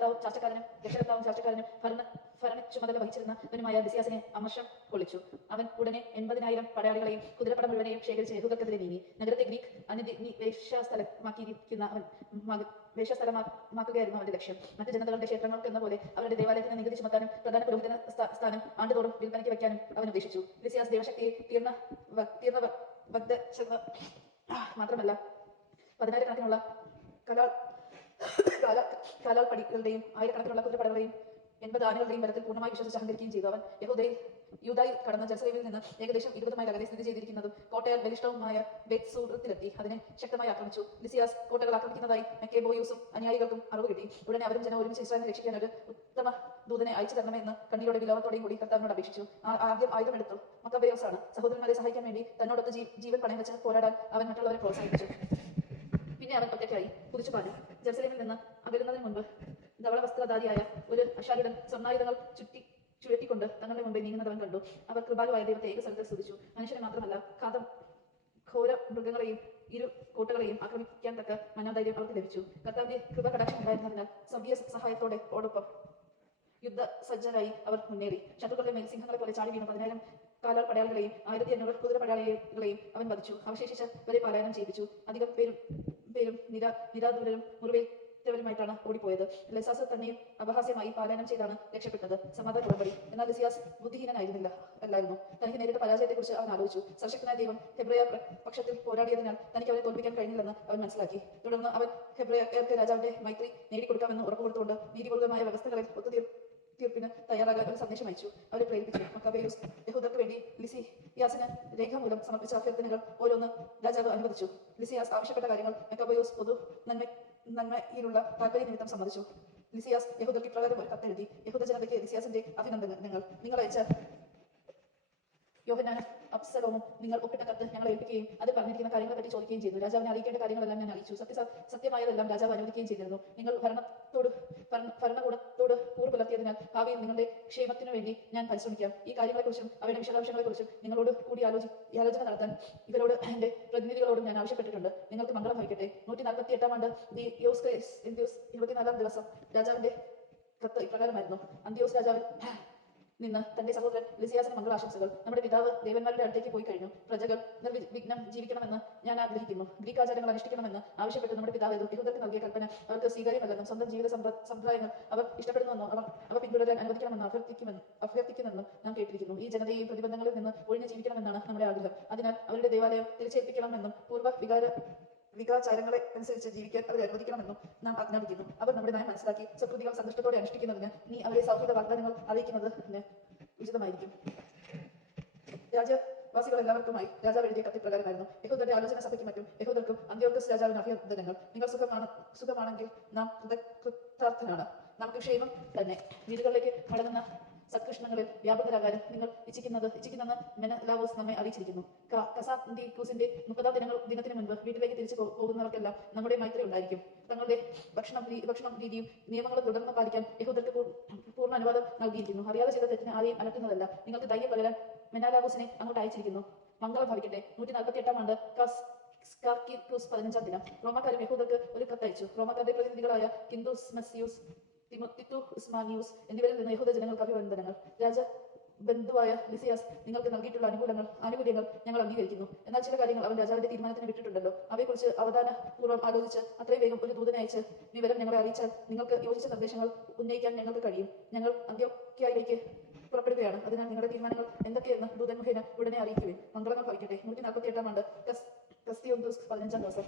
ചാർച്ചക്കാരനും ഭരണ ചുമതല വഹിച്ചിരുന്നവനുമായ ലിസിയാസിനെ അമർഷം കൊള്ളിച്ചു. അവൻ ഉടനെ 80,000 പടയാളികളെയും കുതിരപ്പട മുഴുവനെയും ശേഖരിച്ച് യഹൂദർക്കെതിരെ നീങ്ങി. നഗരത്തെ ഗ്രീക്ക് വേശ്യാസ്ഥലമാക്കുകയായിരുന്നു അവന്റെ ലക്ഷ്യം. മറ്റ് ജനതകളുടെ ക്ഷേത്രങ്ങൾക്ക് എന്ന പോലെ അവരുടെ ദേവാലയത്തിന് നികുതി ചുമത്താനും പ്രധാന പുരോഹിതന സ്ഥാനം ആണ്ടുതോറും വിൽപ്പനയ്ക്ക് വയ്ക്കാനും അവൻ ഉദ്ദേശിച്ചു. ലിസിയാസ് ദൈവശക്തിയെ തീർന്ന മാത്രമല്ല 10,000-കണക്കിനുള്ള കാലാൾപ്പടികളുടെയും 1000-കണക്കിനുള്ള കുതിരപ്പടകളെയും 80 ആനകളുടെയും ബലത്തിൽ പൂർണ്ണമായി വിശ്വസിച്ച് അഹങ്കരിക്കുകയും ചെയ്തു. അവൻ യൂദായിൽ കടന്ന ജെറുസലേമിൽ നിന്ന് ഏകദേശം 20 മൈൽ അകലെ സ്ഥിതി ചെയ്തിരിക്കുന്നതും കോട്ടയാൽ ബലിഷ്ഠവുമായ ബേത്സൂറത്തിലെത്തി അതിനെ ശക്തമായി ആക്രമിച്ചു. ലിസിയാസ് കോട്ടകൾ ആക്രമിക്കുന്നതായി മെക്കേബോയൂസും അനുയായികൾക്കും അറിവ് കിട്ടി. ഉടനെ അവരും ജനം ഒരുമിച്ച് ഇസ്രായേലിനെ രക്ഷിക്കാൻ ഒരു ഉത്തമ ദൂതനെ അയച്ചു തരണമെന്ന് കണ്ണീരോടെ വിലോപത്തോടെയും കൂടി കർത്താവിനോട് അപേക്ഷിച്ചു. ആദ്യം ആയുധമെടുത്തു മക്കബെയോസാണ്. സഹോദരന്മാരെ സഹായിക്കാൻ വേണ്ടി തന്നോടൊത്ത് ജീവൻ പണയം വെച്ച് പോരാടാൻ അവൻ മറ്റുള്ളവരെ പ്രോത്സാഹിപ്പിച്ചു. പിന്നെ അവൻ ഒറ്റയ്ക്കായി കുതിച്ചു പാഞ്ഞു. ജെറുസലേമിൽ നിന്ന് അകലുന്നതിന് മുൻപ് ധവളവസ്ത്രധാരിയായ ഒരു അശാരിടൻ സ്വർണ്ണായുധങ്ങൾ ചുഴറ്റിക്കൊണ്ട് തങ്ങളുടെ മുമ്പേ നീങ്ങുന്നവൻ കണ്ടു. അവർ കൃപാലുവായ ദൈവത്തെ ഏക സ്ഥലത്ത് സ്തുതിച്ചു. മനുഷ്യനെ മാത്രമല്ല ഘോര മൃഗങ്ങളെയും ഇരു കോട്ടകളെയും ആക്രമിക്കാൻ തക്ക മനോധൈര്യം അവർക്ക് ലഭിച്ചു. കർത്താവിന്റെ കൃപ കടാക്ഷം ഉണ്ടായിരുന്നതിനാൽ സ്വർഗീയ സഹായത്തോടെ ഓടൊപ്പം യുദ്ധസജ്ജരായി അവർ മുന്നേറി. ശത്രുക്കളുടെ മേൽ സിംഹങ്ങളെ പോലെ ചാടി വീണു 10,000 കാലാൾ പടയാളികളെയും 1500 കുതിര പടയാളികളെയും അവൻ വധിച്ചു. അവശേഷിച്ചവരെ പലായനം ചെയ്യിപ്പിച്ചു. അധികം പേരും നിരാദൂരരും മുറിവേറ്റവരുമായിട്ടാണ് ഓടിപ്പോയത്. ലിസാസ് തന്നെയും അപഹാസ്യമായി പാലായനം ചെയ്താണ് രക്ഷപ്പെട്ടത്. സമാധാന ഉടമ്പടി. എന്നാൽ ലിസിയാസ് ബുദ്ധിഹീനനായിരുന്നില്ലായിരുന്നു. തനിക്ക് നേരിട്ട പരാജയത്തെക്കുറിച്ച് അവൻ ആലോചിച്ചു. സർശക്തനായ ദൈവം ഹെബ്രയ പക്ഷത്തിൽ പോരാടിയതിനാൽ തനിക്ക് അവരെ തോൽപ്പിക്കാൻ കഴിഞ്ഞില്ലെന്ന് അവൻ മനസ്സിലാക്കി. തുടർന്ന് അവൻ ഹെബ്രയർക്ക് രാജാവിന്റെ മൈത്രി നേടിക്കൊടുക്കാമെന്ന് ഉറപ്പുകൊടുത്തുകൊണ്ട് നീതിപൂർവമായ വ്യവസ്ഥകളിൽ തീർപ്പിന് തയ്യാറാകാൻ ഒരു സന്ദേശം അയച്ചു. അവരെ പ്രേരിപ്പിച്ചു. മക്കബെയൂസ് യഹൂദർക്ക് വേണ്ടി ലിസിയാസിന് രേഖാമൂലം സമർപ്പിച്ച അഭ്യർത്ഥനകൾ ഓരോന്ന് രാജാവ് അനുവദിച്ചു. ലിസിയാസ് ആവശ്യപ്പെട്ട കാര്യങ്ങൾ മക്കബെയൂസ് പൊതു നന്മയിലുള്ള താല്പര്യ നിമിത്തം സമ്മതിച്ചു. ലിസിയാസ് യഹൂദർക്ക് ഇപ്രകാരം ഒരു കത്തെഴുതി. യഹൂദ ജനതയ്ക്ക് ലിസിയാസിന്റെ അഭിനന്ദനങ്ങൾ. നിങ്ങൾ അയച്ച യോഹന്നാനും അബ്സലോമും നിങ്ങൾ ഒപ്പിട്ട കത്ത് ഞങ്ങളെ ഏൽപ്പിക്കുകയും അതിൽ പറഞ്ഞിരിക്കുന്ന കാര്യങ്ങളെ പറ്റി ചോദിക്കുകയും ചെയ്തു. രാജാവിനെ അറിയിക്കേണ്ട കാര്യങ്ങളെല്ലാം ഞാൻ അറിയിച്ചു. സത്യമായതെല്ലാം രാജാവ് അനുവദിക്കുകയും ചെയ്തിരുന്നു. നിങ്ങൾ ഭരണകൂടത്തോട് കൂറ് പുലർത്തിയതിനാൽ ഭാവിയിൽ നിങ്ങളുടെ ക്ഷേമത്തിനു വേണ്ടി ഞാൻ പരിശ്രമിക്കാം. ഈ കാര്യങ്ങളെക്കുറിച്ചും അവരുടെ വിശദാംശങ്ങളെക്കുറിച്ചും നിങ്ങളോട് കൂടി ആലോചന നടത്താൻ ഇവരോട് എന്റെ പ്രതിനിധികളോടും ഞാൻ ആവശ്യപ്പെട്ടിട്ടുണ്ട്. നിങ്ങൾക്ക് മംഗളം ഭവിക്കട്ടെ. 148-ാം ആണ്ട് ദിയോസ്കേസ് 24-ാം ദിവസം രാജാവിന്റെ കത്ത് ഇപ്രകാരമായിരുന്നു. അന്ത്യോസ് രാജാവിൽ നിന്ന് തന്റെ സഹോദരൻ ലിസിയാസിന് മംഗളാശംസകൾ. നമ്മുടെ പിതാവ് ദേവന്മാരുടെ അടുത്തേക്ക് പോയി കഴിഞ്ഞു. പ്രജകൾ നിർവിഘ്നം ജീവിക്കണമെന്ന് ഞാൻ ആഗ്രഹിക്കുന്നു. ഗ്രീക്ക് ആചാരങ്ങൾ അനുഷ്ഠിക്കണമെന്ന് ആവശ്യപ്പെട്ട് നമ്മുടെ പിതാവ് യഹൂദർക്ക് നൽകിയ കൽപ്പന അവർക്ക് സ്വീകാര്യമല്ലെന്നും സ്വന്തം ജീവിത സമ്പ്രദായങ്ങൾ അവർ ഇഷ്ടപ്പെടുന്നുവെന്നും അവ പിന്തുടരാൻ അനുവദിക്കണമെന്ന് അഭ്യർത്ഥിക്കുന്നെന്നും നാം കേട്ടിരിക്കുന്നു. ഈ ജനതയെയും പ്രതിബന്ധങ്ങളിൽ നിന്ന് ഒഴിഞ്ഞു ജീവിക്കണമെന്നാണ് നമ്മുടെ ആഗ്രഹം. അതിനാൽ അവരുടെ ദേവാലയം തിരിച്ചേൽപ്പിക്കണമെന്നും പൂർവ്വ വികാചാരങ്ങളെ അനുസരിച്ച് ജീവിക്കാൻ അവരെ അനുവദിക്കണമെന്നും നാം ആജ്ഞാപിക്കുന്നു. അവർ നമ്മുടെ നയം മനസ്സിലാക്കി സത്കൃതികൾ സന്തുഷ്ടത്തോടെ അനുഷ്ഠിക്കുന്നതിന് നീ അവരെ സൗഹൃദ വാഗ്ദാനങ്ങൾ അറിയിക്കുന്നത് ഉചിതമായിരിക്കും. രാജ്യവാസികൾ എല്ലാവർക്കുമായി രാജാവ് എഴുതിയ കത്ത് പ്രകാരമായിരുന്നു. യഹൂദരുടെ ആലോചന സഭയ്ക്കും മറ്റും യഹൂദർക്കും അന്ത്യോക്കസ് രാജാവിന് അഭിനന്ദനങ്ങൾ. നിങ്ങൾ സുഖമാണെങ്കിൽ നാം കൃതാർത്ഥനാണ്. നമുക്ക് ക്ഷേമം തന്നെ. വീടുകളിലേക്ക് മടങ്ങുന്ന സത്കൃഷ്ണങ്ങളിൽ വ്യാപകരാകാനും നിങ്ങൾ ഇച്ഛിക്കുന്നെന്ന് മെനലാവോസ് നമ്മെ അറിയിച്ചിരിക്കുന്നു. കസാന്തീക്കൂസിന്റെ 30-ാം ദിനത്തിന് മുൻപ് വീട്ടിലേക്ക് തിരിച്ചു പോകുന്നവർക്കെല്ലാം നമ്മുടെ മൈത്രി ഉണ്ടായിരിക്കും. തങ്ങളുടെ ഭക്ഷണ രീതിയും നിയമങ്ങളും തുടർന്ന് പാലിക്കാൻ യഹൂദർക്ക് പൂർണ്ണ അനുവാദം നൽകിയിരിക്കുന്നു. അറിയാതെ ചെയ്ത തെറ്റിന് ആരെയും അലട്ടുന്നതല്ല. നിങ്ങൾക്ക് ധൈര്യം പകരാൻ മെനാലാവോസിനെ അങ്ങോട്ട് അയച്ചിരിക്കുന്നു. മംഗളം ഭവിക്കട്ടെ. 148-ാം ആണ്ട് കാർക്കിക്കൂസ് 15-ാം ദിനം റോമാക്കാരും യഹൂദർക്ക് ഒരു കത്തയച്ചു. റോമാക്കാരുടെ പ്രതിനിധികളായ കിന്ദുസ്മസിയൂസ് ഉസ്മാനിയൂസ് എന്നിവരിൽ നിന്ന് യഹൂദ ജനങ്ങൾക്ക് അഭിനന്ദനങ്ങൾ. രാജബന്ധുവായ ലിസിയാസ് നിങ്ങൾക്ക് നൽകിയിട്ടുള്ള ആനുകൂല്യങ്ങൾ ഞങ്ങൾ അംഗീകരിക്കുന്നു. എന്നാൽ ചില കാര്യങ്ങൾ അവൻ രാജാവിന്റെ തീരുമാനത്തിന് വിട്ടിട്ടുണ്ടല്ലോ. അവയെക്കുറിച്ച് അവധാനപൂർവ്വം ആലോചിച്ച് അത്രയും വേഗം ഒരു ദൂതനെ അയച്ച് വിവരം ഞങ്ങളെ അറിയിച്ചാൽ നിങ്ങൾക്ക് യോജിച്ച നിർദ്ദേശങ്ങൾ ഉന്നയിക്കാൻ ഞങ്ങൾക്ക് കഴിയും. ഞങ്ങൾ അന്ത്യോക്യയിലേക്ക് പുറപ്പെടുകയാണ്. അതിനാൽ നിങ്ങളുടെ തീരുമാനങ്ങൾ എന്തൊക്കെയെന്ന് ദൂതൻ മുഖേന ഉടനെ അറിയിക്കുവിൻ. മംഗളങ്ങൾ ഭവിക്കട്ടെ. 148-ാം ആണ്ട് കസ്തിയോന്തൂസ് 15-ാം ദിവസം